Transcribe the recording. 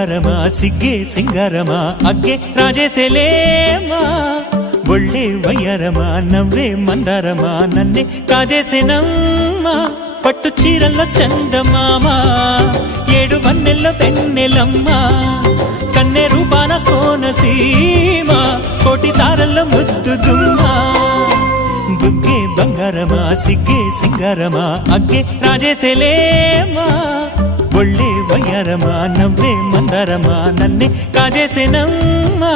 బంగారమా సిగ్గే సింగారమా అగ్గే రాజేసేలేమా ఒళ్ళే వయ్యారమా నవ్వే మందారమా నన్నే కాజేసేనమ్మా పట్టు చీరల్లో చందమామా ఏడు వన్నెల్లో వెన్నెలమ్మా కన్నె రూపాన కోనసీమ కోటి తారల్లో ముద్దుదుమ్మా బుగ్గే బంగారమా సిగ్గే సింగారమా అగ్గే రాజేసేలేమా ఒళ్ళే వయ్యారమా నవ్వే మందారమా నన్నే కాజేసేనమ్మా